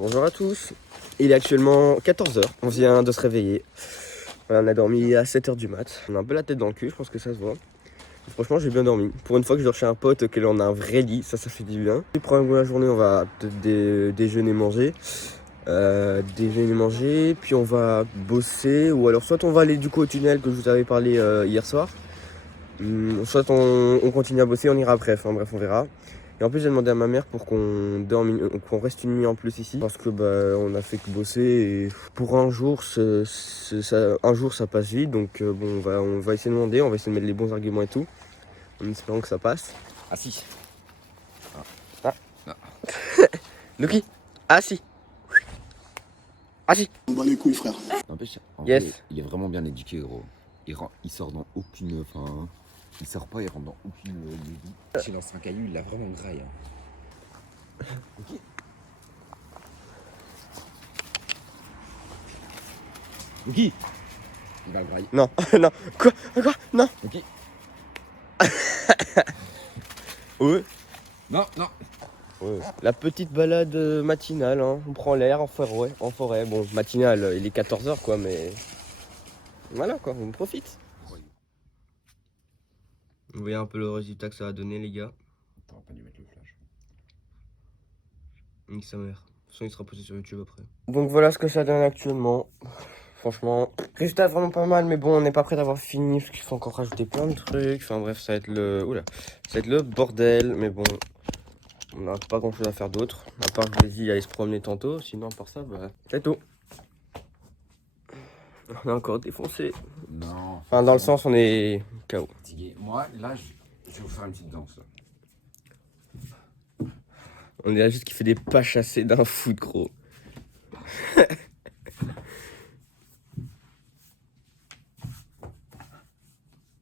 Bonjour à tous. Il est actuellement 14 h. On vient de se réveiller. Voilà, on a dormi à 7 h du mat. On a un peu la tête dans le cul, je pense que ça se voit. Franchement, j'ai bien dormi. Pour une fois que je dors chez un pote, que l'on a un vrai lit, ça fait du bien. Le problème de la journée, on va déjeuner, manger. Puis on va bosser. Ou alors, soit on va aller du coup au tunnel que je vous avais parlé hier soir. Soit on continue à bosser, on ira après. Enfin bref, on verra. Et en plus, j'ai demandé à ma mère pour qu'on reste une nuit en plus ici. Parce que on a fait que bosser et pour un jour, ça passe vite. Donc bon, on va essayer de demander, on va essayer de mettre les bons arguments et tout. En espérant que ça passe. Ah si. Ah. Lucky. Ah si. Ah si. On bat les couilles, frère. N'empêche, Yes. vrai, il est vraiment bien éduqué, gros. Il sort dans aucune. Enfin, il sort pas, il rentre dans aucune maison. S'il lance un caillou, il l'a vraiment graille. Hein. Ok. Ok. Il va le grailler. Non, non. Quoi? Non. Ok. Ouais. Non, non. Ouais. La petite balade matinale, hein. On prend l'air en forêt. Bon, matinale, il est 14 h quoi, mais voilà quoi, on profite. Vous voyez un peu le résultat que ça a donné, les gars. T'aurais pas dû mettre le flash. Nique sa mère. De toute façon, il sera posté sur YouTube après. Donc voilà ce que ça donne actuellement. Franchement, résultat vraiment pas mal, mais bon, on n'est pas prêt d'avoir fini parce qu'il faut encore rajouter plein de trucs. Enfin bref, ça va être le. Oula, ça va être le bordel, mais bon. On n'a pas grand chose à faire d'autre. À part, je l'ai dit, aller se promener tantôt. Sinon, à part ça, c'est tout. On est encore défoncé. Non. Enfin, dans le sens, on est KO. Fatigué. Moi, là, je vais vous faire une petite danse. On est là juste qui fait des pas chassés d'un foot, gros.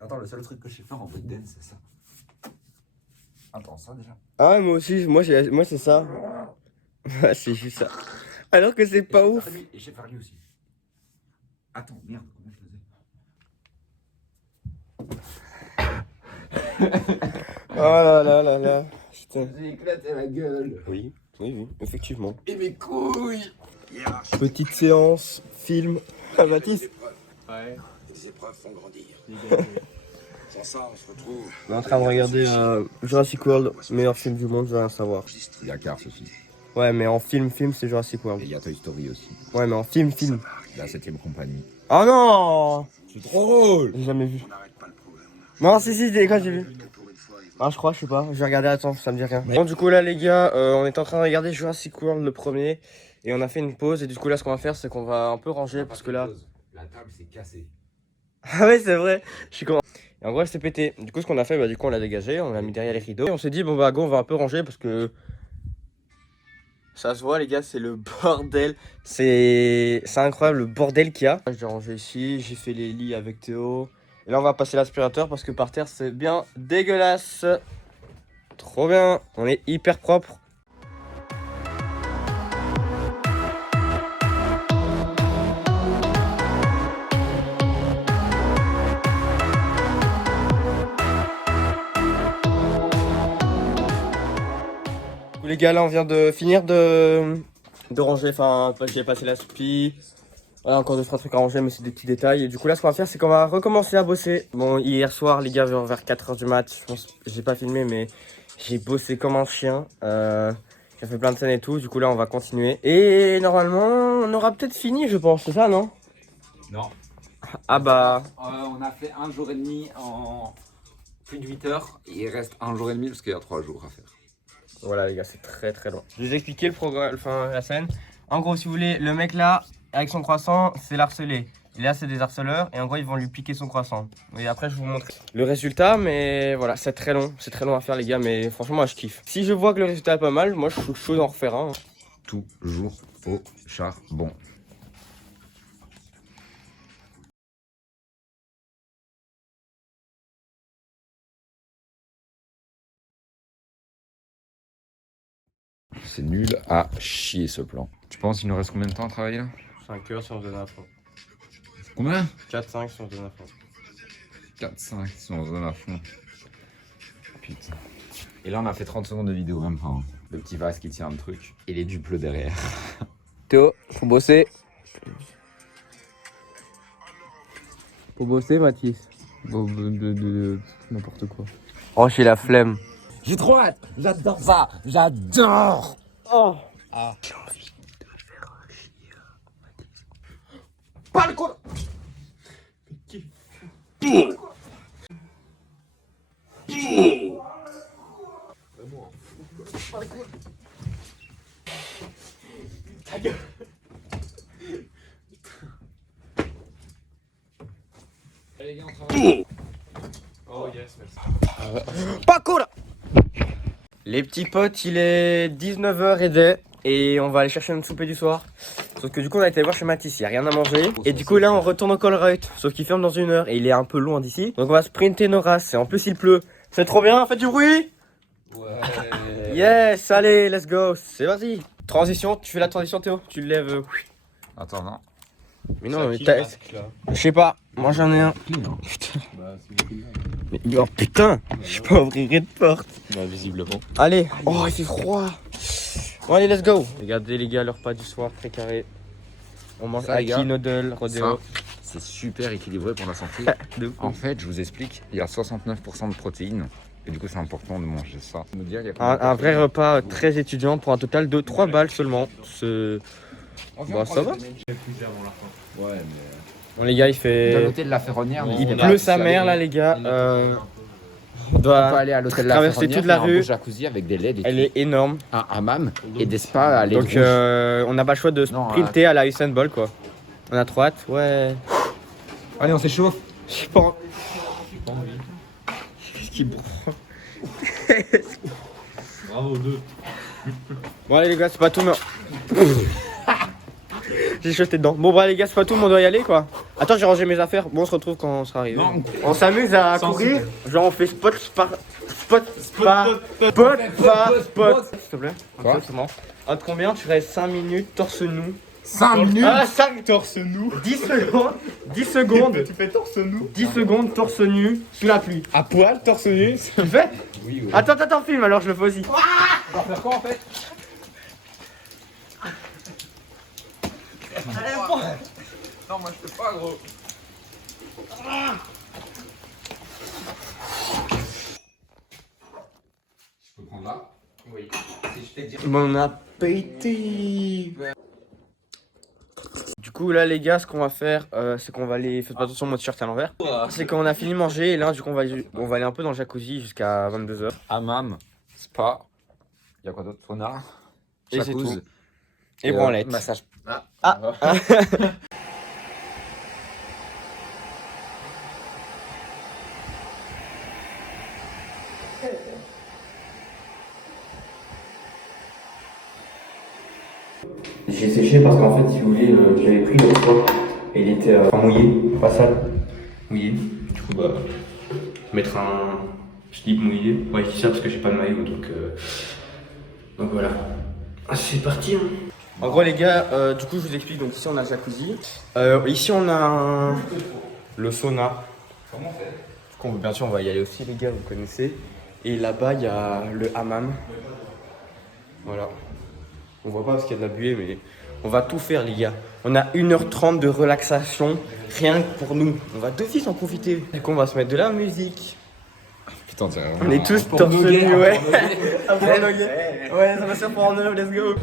Attends, le seul truc que je sais faire en breakdance, c'est ça. Attends, ça déjà. Ah, moi aussi, moi c'est ça. Ouais, c'est juste ça. Alors que c'est pas ouf. Et je sais faire lui aussi. Attends, merde, comment je faisais? Oh là là là là. Putain. J'ai éclaté la gueule. Oui, effectivement. Et mes couilles. Petite séance, film. Ah, Baptiste. Ouais. Les épreuves font grandir. Sans ça, on se retrouve. On est en train de regarder Jurassic World, meilleur film du monde, je veux rien savoir. Il y a Cars aussi. Ouais, mais en film, c'est Jurassic World. Et il y a Toy Story aussi. Ouais, mais en film. La 7ème compagnie. Oh non! C'est trop drôle. J'ai jamais vu. On n'arrête pas le progrès. Non, si, quand j'ai vu. Pour une fois, Ah, je crois, je sais pas. Je vais regarder, attends, ça me dit rien. Bon, du coup, là, les gars, on est en train de regarder Jurassic World le premier. Et on a fait une pause. Et du coup, là, ce qu'on va faire, c'est qu'on va un peu ranger. Parce que là. La table s'est cassée. Ah, ouais, c'est vrai. Je suis content. Et en gros, elle s'est pétée. Du coup, ce qu'on a fait, du coup, on l'a dégagé. On l'a mis derrière les rideaux. Et on s'est dit, bon, go, on va un peu ranger. Parce que. Ça se voit, les gars, c'est le bordel. C'est incroyable le bordel qu'il y a. J'ai rangé ici. J'ai fait les lits avec Théo. Et là, on va passer l'aspirateur parce que par terre, c'est bien dégueulasse. Trop bien. On est hyper propre. Les gars, là, on vient de finir de ranger. Enfin, j'ai passé la spie. Voilà, encore 2-3 trucs à ranger, mais c'est des petits détails. Et du coup, là, ce qu'on va faire, c'est qu'on va recommencer à bosser. Bon, hier soir, les gars, vers 4 h du mat, je pense, j'ai pas filmé, mais j'ai bossé comme un chien. J'ai fait plein de scènes et tout. Du coup, là, on va continuer. Et normalement, on aura peut-être fini, je pense. C'est ça, non? Non. Ah bah. On a fait 1 jour et demi en plus de 8 heures. Et il reste 1 jour et demi parce qu'il y a 3 jours à faire. Voilà, les gars, c'est très très loin. Je vais vous expliquer le programme, enfin la scène. En gros, si vous voulez, le mec là, avec son croissant, c'est l'harcelé. Et là, c'est des harceleurs. Et en gros, ils vont lui piquer son croissant. Et après, je vais vous montrer le résultat. Mais voilà, c'est très long. C'est très long à faire, les gars. Mais franchement, moi, je kiffe. Si je vois que le résultat est pas mal, moi, je suis chaud d'en refaire un. Toujours au charbon. C'est nul à chier ce plan. Tu penses qu'il nous reste combien de temps à travailler là? 5 heures si on se donne à fond. Combien? 4-5 si on se donne à fond. 4-5 si on se donne à fond. Putain. Et là on a fait 30 secondes de vidéo, même pas. Hein. le petit vase qui tient un truc et les duples derrière. Théo, faut bosser. Faut bosser, Mathis. N'importe quoi. Oh, j'ai la flemme. J'ai trop hâte. J'adore ça. J'adore. Oh. Ah. J'ai envie de faire chier. Pas le con. Pas cool. Les petits potes, il est 19h et des et on va aller chercher notre souper du soir. Sauf que du coup on a été voir chez Mathis, il n'y a rien à manger. Et du coup là on retourne au Colruyt, sauf qu'il ferme dans 1 heure et il est un peu loin d'ici. Donc on va sprinter nos races et en plus il pleut. C'est trop bien, faites du bruit. Ouais. Yes, allez, let's go, c'est parti. Transition, tu fais la transition Théo, tu le lèves. Attends, non. Mais non, mais t'as... Je sais pas, moi j'en ai un. Mais oh putain, je peux ouvrir une porte. Bah, visiblement. Allez, oh il fait froid. Bon allez, let's go. Regardez les gars, leur repas du soir très carré. On mange Ça, les gars, Aki, Noodle, Rodeo. C'est super équilibré pour la santé. De fou. En fait, je vous explique, il y a 69% de protéines. Et du coup, c'est important de manger ça. Me dire, il y a Un vrai repas très étudiant pour un total de 3 balles seulement. Bah ça va. Ouais, mais. Bon les gars, il De fait... l'hôtel de la Ferronnière, Il pleut sa mère là les gars. On On peut doit aller à l'hôtel de la traverser Ferronnière, toute la il y a un rue. beau jacuzzi avec des LED et Elle est énorme. un hammam et des spas à LED Donc rouge. on n'a pas le choix de Non, sprinter à la Usain Bolt quoi. On a trop hâte, ouais. Allez, on s'échauffe. Je sais pas. Qu'est-ce qui branle? Bravo, 2. Bon allez les gars, c'est pas tout mais... J'ai jeté dedans. Bon bah les gars, c'est pas tout, mais on doit y aller quoi. Attends, j'ai rangé mes affaires. Bon, on se retrouve quand on sera arrivé. Non. On s'amuse à Sans courir. souper. Genre on fait spot par spot s'il te plaît. Quoi Exactement. Entre combien tu restes 5 minutes torse nu? 5 minutes. Ah 5 torse nu. 10 secondes. 10 secondes. Tu fais torse nu. 10 secondes torse nu sous la pluie. À poil, torse nu. Tu le fais? Oui, oui. Attends, film alors je le fais aussi. On va faire quoi en fait? Non, moi je fais pas gros. Je peux prendre là? Oui. Si je fais dire. Bon appétit. Du coup là les gars, ce qu'on va faire c'est qu'on va aller, faites pas attention mon t-shirt à l'envers. C'est qu'on a fini de manger et là du coup on va aller un peu dans le jacuzzi jusqu'à 22h. Hammam, spa. Il y a quoi d'autre? Sauna. Et c'est jacuzzi, tout. Et branlette. Massage. J'ai séché parce qu'en fait si vous voulez je l'avais pris l'autre fois et il était mouillé, pas sale, mouillé. Du coup bah mettre un slip mouillé. Ouais je dis ça parce que j'ai pas de maillot donc voilà. Ah, c'est parti hein. En gros les gars, du coup je vous explique, donc ici on a un jacuzzi. Ici on a le sauna. Comment on fait? Bien sûr on va y aller aussi les gars, vous connaissez. Et là-bas il y a le hammam. Voilà. On voit pas parce qu'il y a de la buée mais on va tout faire les gars. On a 1h30 de relaxation, rien que pour nous. On va d'office en profiter. Du coup on va se mettre de la musique. Putain, c'est On est tous torse nu, ouais. Ouais, ça va se faire pour en neuf, let's go.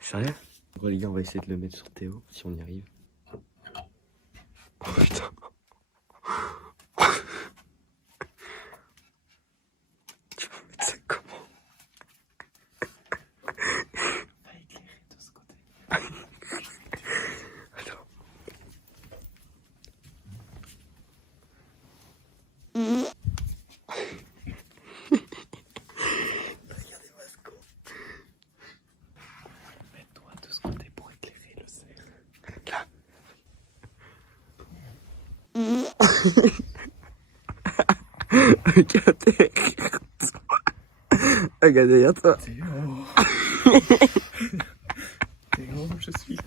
Sérieux? En gros les gars, on va essayer de le mettre sur Théo, si on y arrive. Oh putain. Tu vas mettre ça comment? Va éclairer de ce côté. Attends. Regardez-moi ce con. Mets-toi de ce côté pour éclairer le cerf. Là. Regardez. Regarde derrière toi. Théo, je suis là.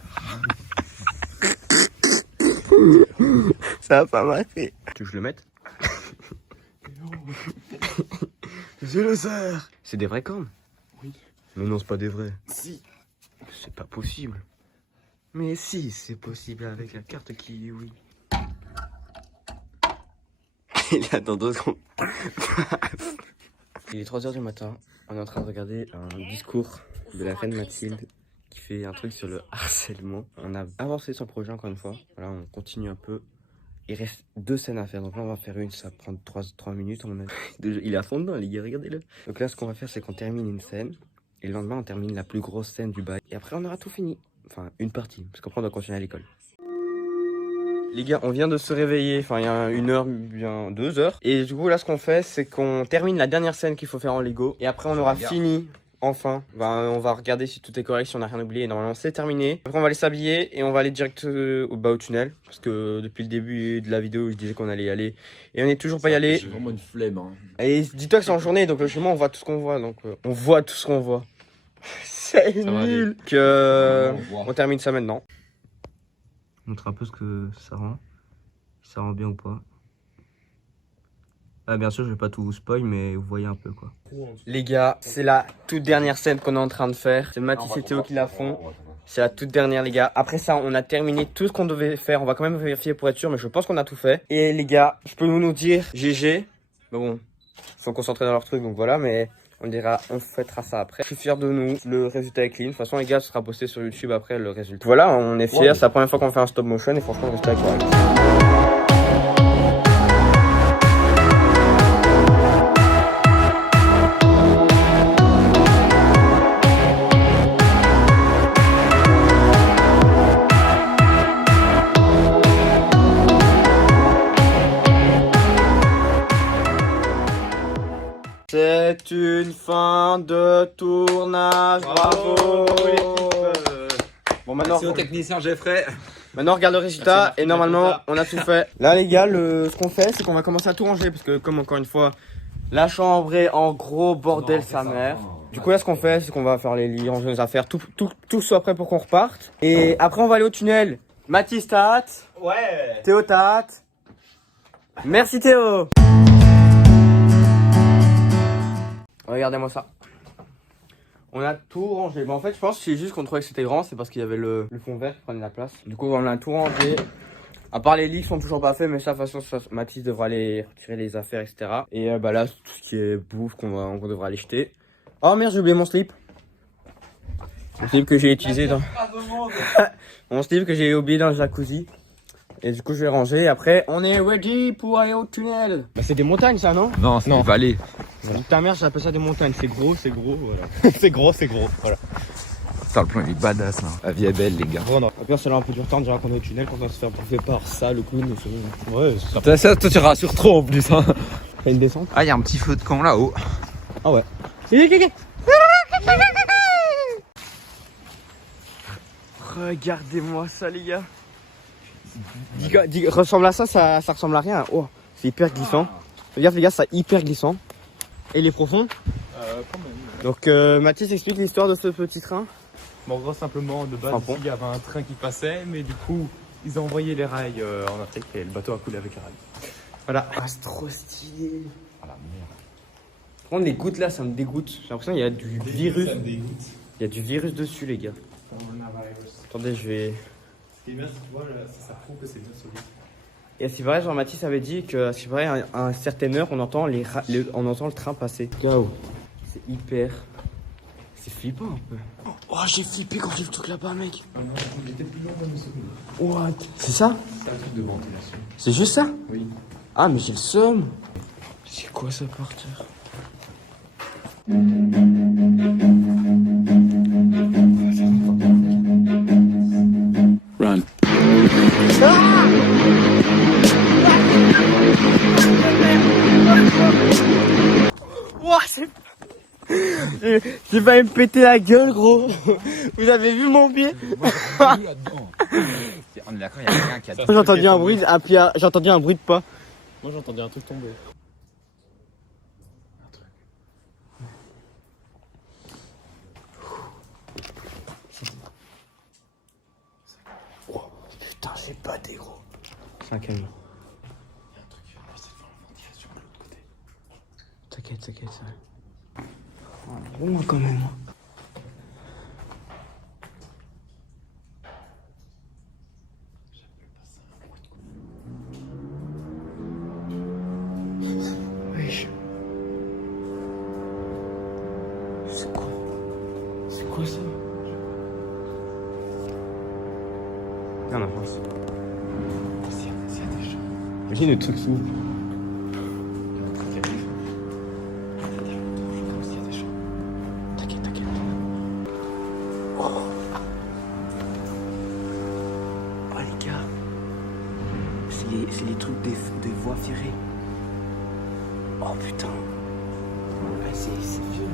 Ça va pas marcher. Tu veux que je le mette? Je le sers. C'est des vrais cornes? Oui. Mais non, c'est pas des vrais. Si. C'est pas possible. Mais si, c'est possible avec la carte qui oui. Il est dans 2 secondes. Il est 3h du matin. On est en train de regarder un discours de la reine Mathilde qui fait un truc sur le harcèlement. On a avancé sur le projet encore une fois. Voilà, on continue un peu. Il reste 2 scènes à faire. Donc là, on va faire une. Ça va prendre 3 minutes. Il est à fond dedans, les gars. Regardez-le. Donc là, ce qu'on va faire, c'est qu'on termine une scène. Et le lendemain, on termine la plus grosse scène du bail. Et après, on aura tout fini. Enfin, une partie. Parce qu'après, on doit continuer à l'école. Les gars, on vient de se réveiller. Enfin, il y a 1 heure, bien 2 heures. Et du coup, là, ce qu'on fait, c'est qu'on termine la dernière scène qu'il faut faire en Lego. Et après, on aura fini. Enfin, on va regarder si tout est correct, si on n'a rien oublié. Normalement, c'est terminé. Après, on va aller s'habiller et on va aller direct au tunnel. Parce que depuis le début de la vidéo, je disais qu'on allait y aller. Et on n'est toujours pas y allé. J'ai vraiment une flemme. Hein. Et dis-toi que c'est en journée, donc logiquement, on voit tout ce qu'on voit. Donc, on voit tout ce qu'on voit. C'est nul. On termine ça maintenant. Montre un peu ce que ça rend. Si ça rend bien ou pas. Ah, bien sûr, je vais pas tout vous spoil, mais vous voyez un peu quoi. Les gars, c'est la toute dernière scène qu'on est en train de faire. C'est Mathis et Théo qui la font. C'est la toute dernière, les gars. Après ça, on a terminé tout ce qu'on devait faire. On va quand même vérifier pour être sûr, mais je pense qu'on a tout fait. Et les gars, je peux nous dire GG. Mais bon, ils sont concentrés dans leur truc, donc voilà, mais on fêtera ça après. Je suis fier de nous. Le résultat est clean. De toute façon, les gars, ce sera posté sur YouTube après le résultat. Voilà, on est fiers. C'est la première fois qu'on fait un stop motion et franchement, le résultat est correct. C'est une fin de tournage. Bravo. Bon, maintenant, Merci au technicien Jeffrey. maintenant, on regarde le résultat et normalement, on a tout fait. Là, les gars, ce qu'on fait, c'est qu'on va commencer à tout ranger parce que, comme encore une fois, la chambre est en gros bordel sa mère. Du coup, là, ce qu'on fait, c'est qu'on va faire les lits, ranger nos affaires, tout soit prêt pour qu'on reparte. Et après, on va aller au tunnel. Mathis, t'as hâte? Ouais. Théo, t'as hâte? Merci, Théo. Regardez-moi ça. On a tout rangé. Bon, en fait, je pense que c'est juste qu'on trouvait que c'était grand. C'est parce qu'il y avait le fond vert qui prenait la place. Du coup, on a tout rangé. À part les lits qui sont toujours pas faits. Mais ça, de toute façon, Mathis devra aller retirer les affaires, etc. Et bah là, tout ce qui est bouffe qu'on devra aller jeter. Oh merde, j'ai oublié mon slip. Mon slip que j'ai utilisé dans... mon slip que j'ai oublié dans le jacuzzi. Et du coup, je vais ranger. Et après, on est ready pour aller au tunnel. Bah, c'est des montagnes, ça, non? Non, c'est une vallée. Voilà. Ta mère, j'appelle ça des montagnes. C'est gros, voilà. C'est gros, voilà. Putain, le plan il est badass là. La vie est belle, les gars. Bon, non. Après, ça a un peu du retard, on dirait qu'on est au tunnel, qu'on va se faire bouffer par ça, le clown. Ouais, c'est Ça, toi, tu rassures trop en plus. Hein. T'as une descente? Ah, il y a un petit feu de camp là-haut. Ah ouais. Regardez-moi ça, les gars. Ressemble à ça, ça ressemble à rien. Oh, c'est hyper glissant. Regarde, les gars, c'est hyper glissant. Et il est profond. quand même. Donc, Mathis explique l'histoire de ce petit train. Bon, en gros, simplement, de base, ici, il y avait un train qui passait, mais du coup, ils ont envoyé les rails en Afrique et le bateau a coulé avec les rails. Voilà. Ah, c'est trop stylé. Ah la merde. Prendre les gouttes là, ça me dégoûte. J'ai l'impression qu'il y a du virus. Il y a du virus dessus, les gars. Attendez, je vais. Ce qui est bien, c'est que tu vois, ça prouve que c'est bien solide. Et c'est vrai, Jean-Mathis avait dit que c'est vrai, à une certaine heure, on entend, on entend le train passer. Go. C'est hyper. C'est flippant un peu. Oh, j'ai flippé quand j'ai vu le truc là-bas, mec. Ah non, il était plus long dans mes souvenirs. What? C'est ça? C'est un truc de ventilation. C'est juste ça? Oui. Ah, mais j'ai le seum. C'est quoi ça par terre? Run. Ouah, c'est... J'ai failli me péter la gueule, gros. Vous avez vu mon pied? On est d'accord, il y a quelqu'un qui a. J'ai entendu un bruit, j'ai entendu un bruit de pas. Moi, j'entendais un truc tomber. C'est pas des gros. C'est un camion. Il y a un truc, je vais essayer de faire la ventilation de l'autre côté. T'inquiète, ça va. Oh, loin quand même. Wesh. C'est quoi ça? Regarde en France. S'il y a des gens. Imagine le truc fou. Il y a un truc qui arrive. S'il y a des gens. T'inquiète. Oh. Oh les gars. C'est les trucs des voies ferrées. Oh putain. Ah, c'est vieux.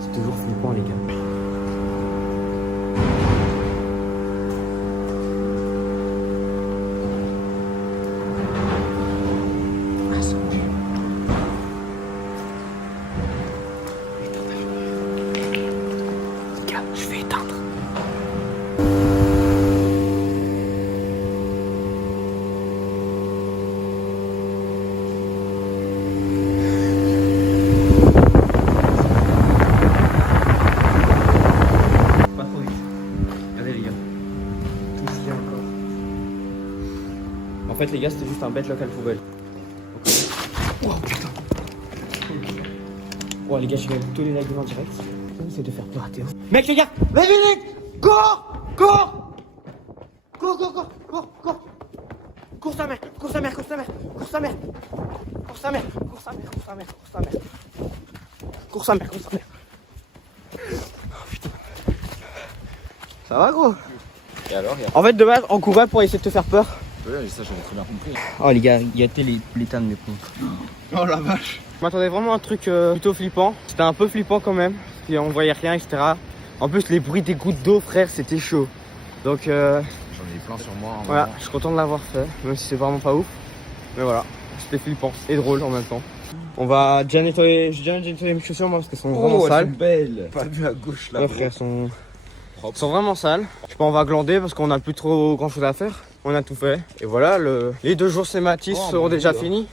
C'est toujours flippant les gars. Je vais éteindre. Pas trop vite. Regardez les gars. Tout ce qu'il y a encore. En fait les gars c'était juste un bête local poubelle. Oh putain. Oh les gars j'ai tous les lags en direct. C'est de faire peur à Théo. Mec les gars, mais vite, cours. Cours sa mère. Oh putain. Ça va gros? Et alors, En fait de base on courait pour essayer de te faire peur. ouais, ça j'avais très bien compris. Oh les gars, il y a l'état de mes pompes. Oh la vache. Je m'attendais vraiment à un truc plutôt flippant. C'était un peu flippant quand même. Puis on voyait rien, etc. En plus les bruits des gouttes d'eau frère c'était chaud. Donc J'en ai plein sur moi. voilà, je suis content de l'avoir fait, même si c'est vraiment pas ouf. Mais voilà, c'était flippant et drôle en même temps. On va déjà nettoyer, je vais déjà nettoyer mes chaussures moi parce qu'elles sont vraiment sales. Belle. Pas vu à gauche là. Ouais frère, elles sont vraiment sales. Je sais pas, on va glander parce qu'on a plus trop grand chose à faire. On a tout fait. Et voilà, les 2 jours sématis seront déjà finis.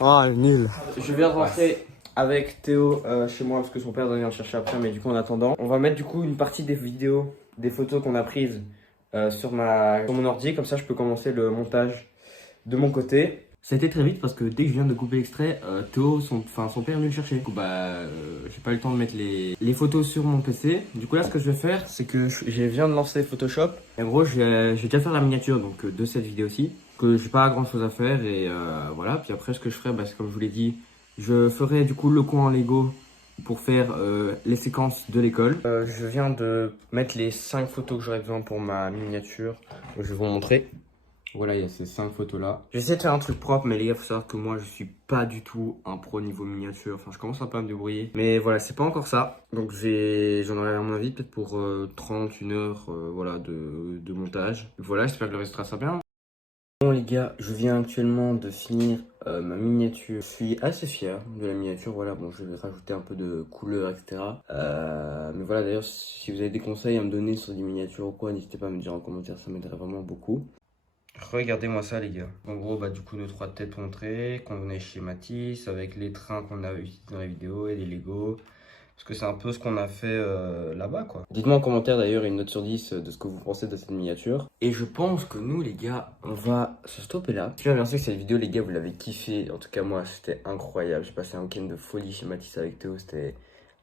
Oh nul. Je viens de rentrer avec Théo chez moi parce que son père doit venir le chercher après, mais du coup en attendant, on va mettre du coup une partie des vidéos, des photos qu'on a prises sur mon ordi, comme ça je peux commencer le montage de mon côté. Ça a été très vite parce que dès que je viens de couper l'extrait, Théo, son père est venu le chercher. Du coup j'ai pas eu le temps de mettre les photos sur mon PC. Du coup là ce que je vais faire c'est que je viens de lancer Photoshop. Et en gros je vais déjà faire la miniature donc de cette vidéo-ci. Que j'ai pas grand chose à faire et voilà. Puis après ce que je ferai c'est comme je vous l'ai dit, je ferai du coup le coin en Lego pour faire les séquences de l'école. Je viens de mettre les 5 photos que j'aurais besoin pour ma miniature. Donc, je vais vous montrer. Voilà, il y a ces 5 photos là. J'essaie de faire un truc propre, mais les gars, faut savoir que moi je suis pas du tout un pro niveau miniature. Enfin, je commence un peu à me débrouiller. Mais voilà, c'est pas encore ça. Donc j'en aurai à mon avis peut-être pour 30, 1 heure voilà, de montage. Voilà, j'espère que le résultat sera bien. Bon les gars, je viens actuellement de finir ma miniature. Je suis assez fier de la miniature, voilà, bon je vais rajouter un peu de couleur, etc. Mais voilà, d'ailleurs si vous avez des conseils à me donner sur des miniatures ou quoi, n'hésitez pas à me dire en commentaire, ça m'aiderait vraiment beaucoup. Regardez-moi ça les gars. En gros, du coup nos 3 têtes montrées, qu'on est chez Matisse, avec les trains qu'on a utilisés dans la vidéo et les Lego. Parce que c'est un peu ce qu'on a fait là-bas quoi. Dites-moi en commentaire d'ailleurs une note sur 10 de ce que vous pensez de cette miniature. Et je pense que nous les gars, on va se stopper là. J'espère bien sûr que cette vidéo les gars vous l'avez kiffé. En tout cas moi c'était incroyable. J'ai passé un week-end de folie chez Matisse avec Théo, c'était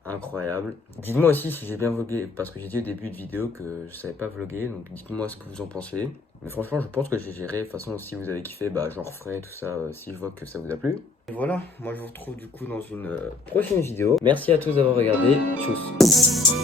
incroyable. Dites-moi aussi si j'ai bien vlogué, parce que j'ai dit au début de vidéo que je savais pas vloguer. Donc dites-moi ce que vous en pensez. Mais franchement je pense que j'ai géré. De toute façon si vous avez kiffé, j'en referai tout ça si je vois que ça vous a plu. Et voilà, moi je vous retrouve du coup dans une prochaine vidéo. Merci à tous d'avoir regardé. Tchuss.